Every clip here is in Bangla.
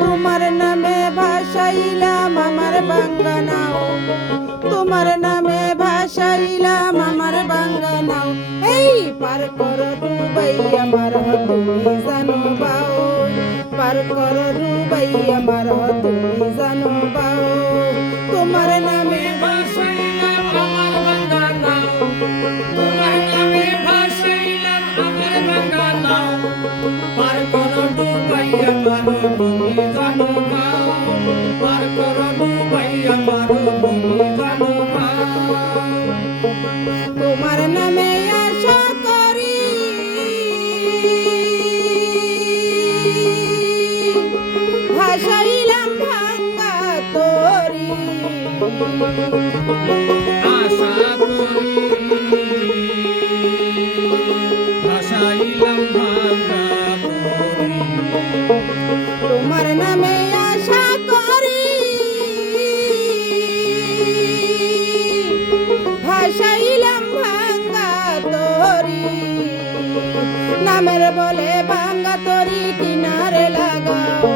তোমার নামে ভাসাইলাম আমার ভাঙ্গা নাও, তোমার নামে ভাসাইলাম আমার ভাঙ্গা নাও। এই পার করো ডুবাই আমার তুমি জানো বাও, পার করো ডুবাই আমার তুমি জানো বাও। তোমার নামে ভাসাইলাম আমার ভাঙ্গা নাও, তোমার নামে ভাসাইলাম আমার ভাঙ্গা নাও। পার করো ডুবাই আমার তুমি জানো বাও, পার করো ডুবাই আমার তুমি জানো বাও। তোমার নামে আশা করি ভাসাইলাম ভাঙ্গা তরি, আশা করি ভাসাইলাম ভাঙ্গা তরি। তোমার নামে আশা করি ভাসাইলাম ভাঙ্গা তরি। নামের বলে ভাঙ্গা তরি কিনারে লাগাও,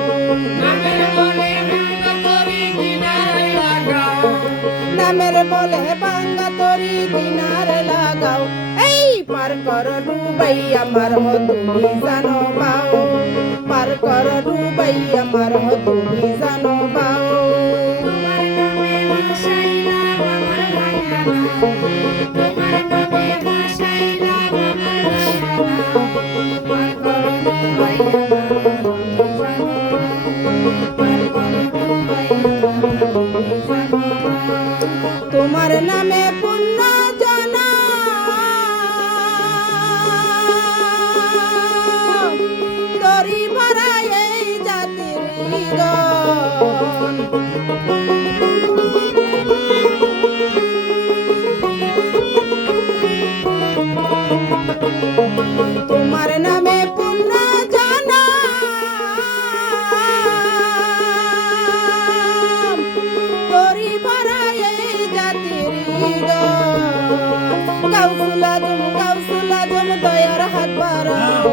নামের বলে ভাঙ্গা তরি কিনারে লাগাও, নামের বলে ভাঙ্গা তরি কিনারে লাগাও। এই পার করো ডুবাই আমার তুমি জানো বাও, পার করো ডুবাই আমার তুমি জানো বাও। তোমার নামে ভাসাইলাম আমার ভাঙ্গা নাও, তোমার নামে ভাসাইলাম আমার ভাঙ্গা নাও। পার করো ডুবাই আমার তুমি জানো বাও, পার করো ডুবাই আমার তুমি জানো বাও। তোমার নামে পুণ্য জানা তরি ভরা এই জাতির হৃদয়। তোমার নামে পুণ্য জানা তরি ভরা এই জাতির হৃদয়। কাউসুলা জম দয়ার হাত বাড়াও,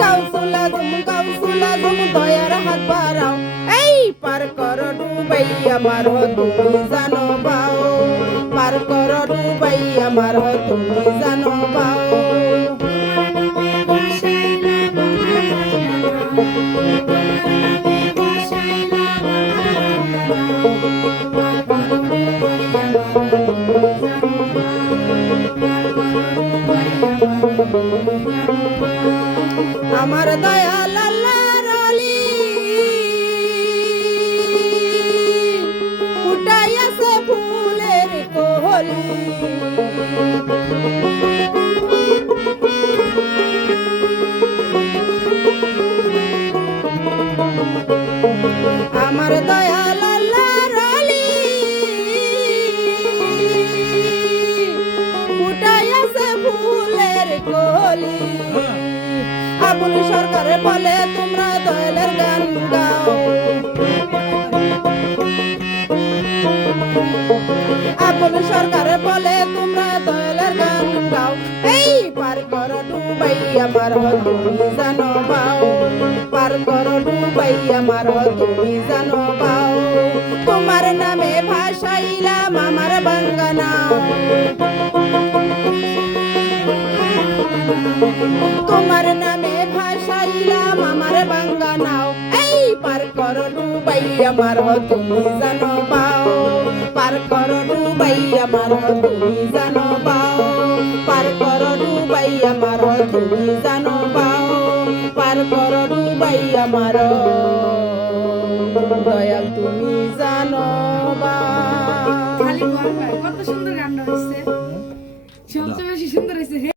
কাউসুলা জম দয়ার হাত বাড়াও। এই পার করো ডুবাই আমার তুমি জানো বাও, পার করো ডুবাই আমার তুমি জানো বাও। তোমার নামে ভাসাইলাম আমার ভাঙ্গা নাও, তোমার নামে ভাসাইলাম আমার ভাঙ্গা নাও। পার করো ডুবাই আমার তুমি জানো বাও, পার করো ডুবাই আমার তুমি জানো বাও। আমার দয়াল আল্লাহর অলি ফুটাইয়াছে ফুলের কলি, আমার দয়াল আল্লাহর অলি ফুটাইয়াছে ফুলের কলি। আবুল সরকারের বলে তোমরা দয়ালের গান গাও, আবুল সরকারের বলে তোমরা দয়ালের গান গাও। এই পার করো ডুবাই আমার তুমি জানো বাও, পার করো ডুবাই আমার তুমি জানো বাও। তোমার নামে ভাসাইলাম আমার ভাঙ্গা নাও, তোমার নামে ভাসাইলাম আমার ভাঙ্গা নাও। এই পার করো ডুবাই আমার তুমি জানো বাও, পার করো ডুবাই আমার তুমি জানো বাও, পার করো ডুবাই আমার তুমি জানো বাও, পার করো ডুবাই আমার দয়াল তুমি জানো বাও। খালি গান গায়, কত সুন্দর গান হয়েছে, সবচেয়ে বেশি সুন্দর হয়েছে।